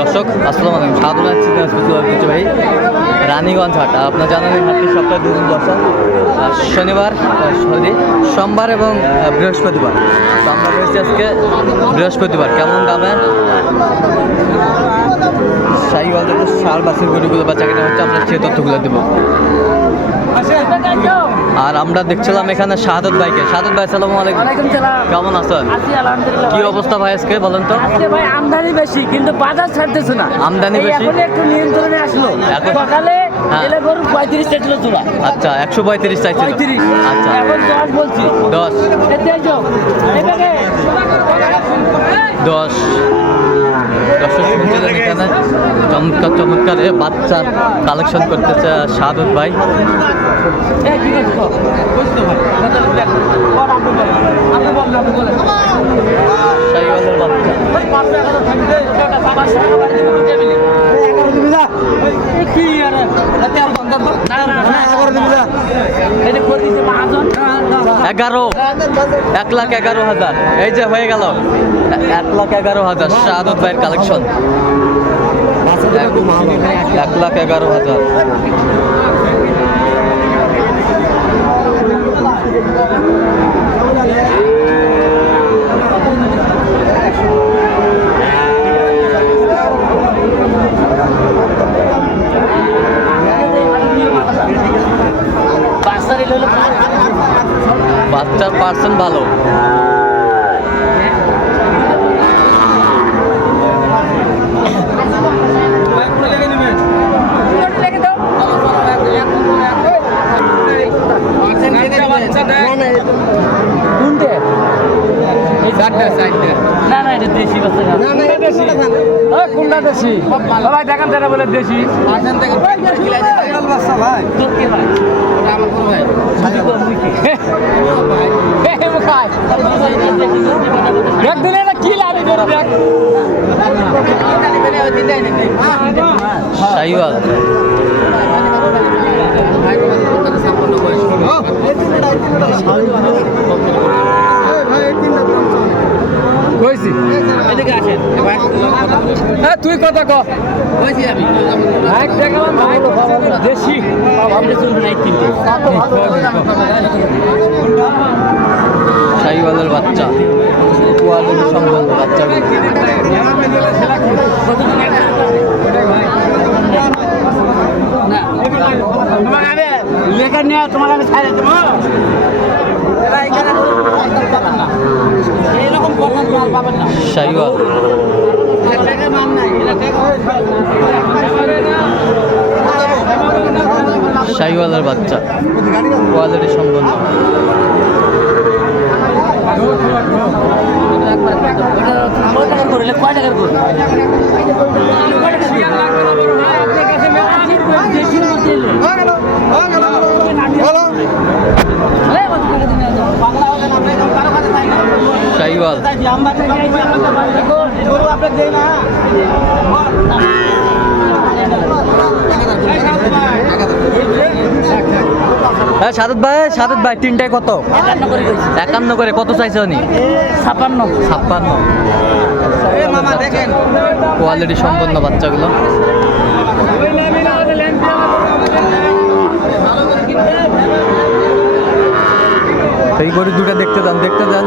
দর্শক, আসসালাম আলাইকুম। স্বাগত জানাচ্ছি ভাই রানীগঞ্জ হাট, আপনার জানেন এই হাটটি সপ্তাহে দুদিন আর শনিবার, সরি, সোমবার এবং বৃহস্পতিবার। তো আমরা আজকে বৃহস্পতিবার। কেমন দামে? সার বাসের গরুগুলো হচ্ছে আমরা তথ্যগুলো দেবো। আর আমরা দেখছিলাম এখানে শাহাদত ভাইকে। শাহাদত ভাই আসসালামু আলাইকুম। সালাম। কেমন আছেন কি অবস্থা ভাই আজকে বলেন তো? ভাই আমদানি বেশি কিন্তু বাজার ছাড়তেছে না। আমদানি বেশি? এখন একটু নিয়ন্ত্রণে আসলো। সকালে হ্যাঁ। আচ্ছা একশো পঁয়ত্রিশ আচ্ছা। দশ। দর্শক শুনছিলেন এখানে চমৎকার চমৎকার বাচ্চা কালেকশন করতেছে সাদত ভাই বাচ্চা এগারো। এক লাখ এগারো হাজার। এই যে হয়ে গেল। এক লাখ এগারো হাজার শাহাদত ভাইয়ের কালেকশন এক লাখ এগারো হাজার। বাচ্চার বাচ্চার পার্সেন্ট ভালো। কোনটে? না না এটা দেশি বাচ্চা না। কোনটা দেশি? ভাই দেখান তারা বলে দেশি তোর কে ভাই? বুঝি তো মুই কি? হে, হে, মুই খাই। দেখ দিলে এটা কি লাগে তোর দেখ শাহিওয়াল কইছি এদিকে আসেন হ্যাঁ তুই কথা ক। কইছি আমি ভাই দেখালাম ভাই দেশি। শাহিওয়ালের বাচ্চা কোয়ালিটি সম্পন্ন বাচ্চাগুলো লেখা নিয়ে তোমার আমি ছাড়ে দেবো। এরকম পাবেন না শাহিওয়াল শাহিওয়ালের বাচ্চা। কোয়ালিটি সম্পন্ন কয় শাহিওয়াল হ্যাঁ সাদত ভাই সাদত ভাই তিনটায় কত? একান্ন করে কত চাইছে উনি? ছাপান্ন ছাপ্পান্ন। কোয়ালিটি সম্পন্ন বাচ্চাগুলো। এই গরু দুটো দেখতে যান দেখতে যান।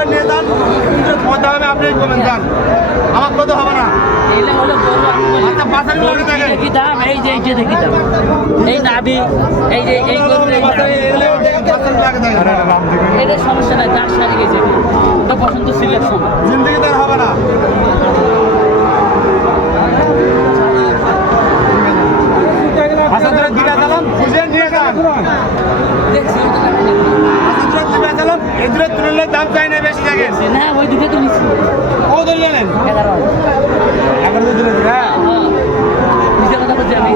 দুটো নিয়ে যান দুটো পয়সা হবে আপনি কমেন যান। আমার কত হবে না। সমস্যা নাই দাঁত সারি গেছে পছন্দ সিলেকশন জিন্দগি তার হবে না। আচ্ছা ধরে দুটা চালান বুঝে নিয়ে যান দেখছি ওটা দেখা যাবে। আচ্ছা ধরে দুটো তুললে দাম চাই না বেশি থাকে না ওই দুটো ও ধরে এগারো। তো দিলে হ্যাঁ। হ্যাঁ। নিজে কথা বলছি আমি।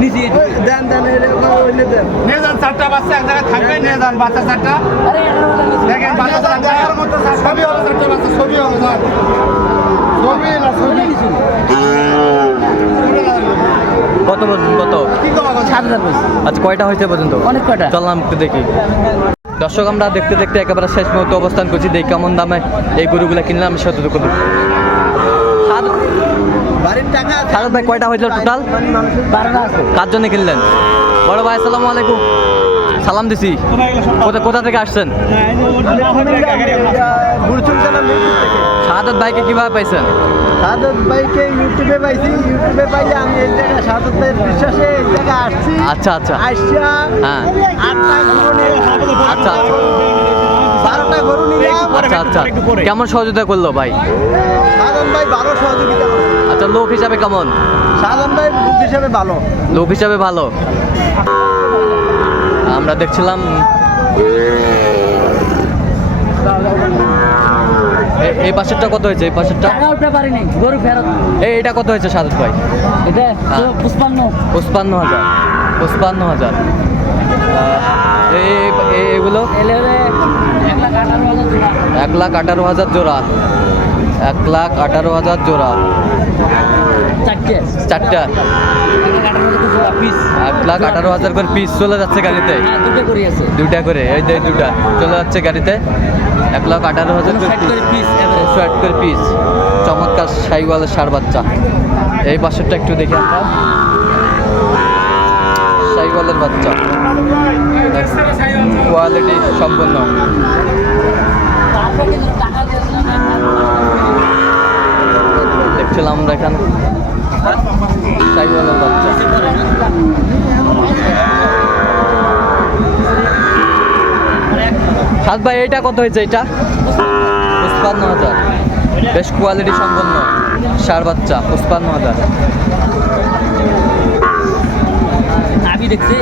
নিচে। দেন দেন নিয়ে যান চারটা বাচ্চা এক জায়গায় থাকবে নিয়ে যান বাচ্চা চারটা। দেখেন বাচ্চা চারটা। ছবি হবে চারটা বাচ্চা ছবি হবে যান ছবি না ছবি। কত পর্যন্ত কত? সাত হাজার আচ্ছা কয়টা হয়েছে পর্যন্ত? অনেক কয়টা? চললাম একটু দেখি। দর্শক আমরা দেখতে দেখতে একেবারে শেষ মুহূর্তে অবস্থান করছি। দেখি কেমন দামে এই গরুগুলো কিনলাম আমি সতর্ক সারদ ভাই কয়টা হয়েছিল টোটাল কার জন্য কিনলেন? বড় ভাই আসসালামু আলাইকুম। সালাম দিছি। কোথা কোথা থেকে আসছেন? শাহাদত ভাইকে কীভাবে পাইছেন? সাদত ভাইকে ইউটিউবে পাইছি ইউটিউবে পাইলে আমি এই জায়গায় সাদত ভাইয়ের বিশ্বাসে এই জায়গায় আসছি আচ্ছা আচ্ছা। আসিয়া হ্যাঁ। আচ্ছা বারোটা গরু নিয়ে আচ্ছা আচ্ছা। কেমন সহযোগিতা করল ভাই? সাদন ভাই ভালো সহযোগিতা আচ্ছা লোক হিসাবে কেমন? সাদন ভাই লোক হিসাবে ভালো। লোক হিসাবে ভালো। আমরা দেখছিলাম। এই পাশেরটা কত হয়েছে? এই পাশেরটা? উঠতে পারিনি গরু ফেরত এই এটা কত হয়েছে সাদত ভাই? এটা হ্যাঁ। পুষ্পান্ন পঁচপান্ন। হাজার। পঁচপান্ন হাজার। এগুলো? এক লাখ আঠারো হাজার জোড়া। এক লাখ আঠারো হাজার জোড়া। চারটে। এক লাখ আঠারো হাজার করে পিস চলে যাচ্ছে গাড়িতে। হ্যাঁ দুটো দুইটা করে এই যে দুইটা চলে যাচ্ছে গাড়িতে। এক লাখ আঠারো হাজার করে পিস করে পিস চমৎকার সাইওয়ালের সার বাচ্চা। এই পাশেরটা একটু দেখি আমরা। সাইওয়ালের বাচ্চা। কোয়ালিটি সম্পূর্ণ দেখছিলাম আমরা এখানে সাত ভাই, এইটা কত হয়েছে এটা পঁচপান্ন হাজার। বেশ কোয়ালিটি সম্পন্ন। সার বাচ্চা, পঁচপান্ন হাজার। আমি দেখছি।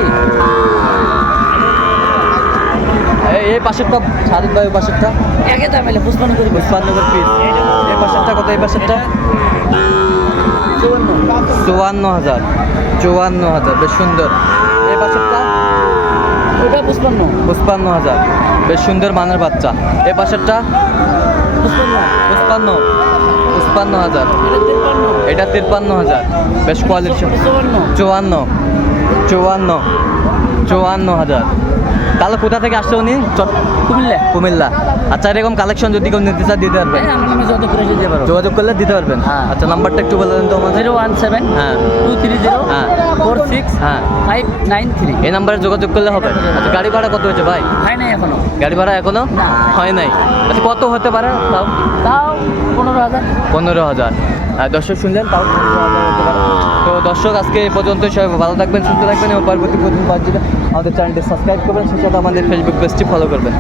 এই- পাশেরটা সারদ ভাই পাশেরটা। একে দাম এলে পুষ্পান্ন করি। পঁচপান্ন করে পিস এই পাশেরটা কত এই পাশেরটা? চুয়ান্ন। হাজার। চুয়ান্ন হাজার বেশ সুন্দর। এই পাশেরটা? ওটা পুষ্পান্ন। পঁচপান্ন হাজার। বেশ সুন্দর মানের বাচ্চা। এই পাশেরটা? পুষ্পান্ন। পঁচপান্ন হাজার। এটা তিপ্পান্ন। হাজার। বেশ কোয়ালিটি চুয়ান্ন। চুয়ান্ন। চুয়ান্ন হাজার। তাহলে কোথা থেকে আসছে উনি? কুমিল্লা। কুমিল্লা। আচ্ছা এরকম কালেকশন যদি কেউ নিতে দিতে পারবেন। পারো যোগাযোগ করলে দিতে পারবেন। হ্যাঁ। আচ্ছা নাম্বারটা একটু বলে দেন তো আমাদের। জিরো ওয়ান সেভেন হ্যাঁ। টু থ্রি জিরো হ্যাঁ। ফোর সিক্স হ্যাঁ। Five nine three. এই নাম্বারে যোগাযোগ করলে হবে। আচ্ছা গাড়ি ভাড়া কত হয়েছে ভাই? হয় নাই এখনও। গাড়ি ভাড়া এখনও? হয় নাই। আচ্ছা কত হতে পারে তাও? তাও পনেরো হাজার। পনেরো হাজার। আর দর্শক শুনলেন তাও পনেরো হাজার হতে পারে। দর্শক, আজকে এই পর্যন্ত সবাই ভালো থাকবেন, সুস্থ থাকবেন এবং পরবর্তী প্রতিদিন আমাদের চ্যানেলটি সাবস্ক্রাইব করবেন। সেই সাথে আমাদের ফেসবুক পেজটি ফলো করবেন।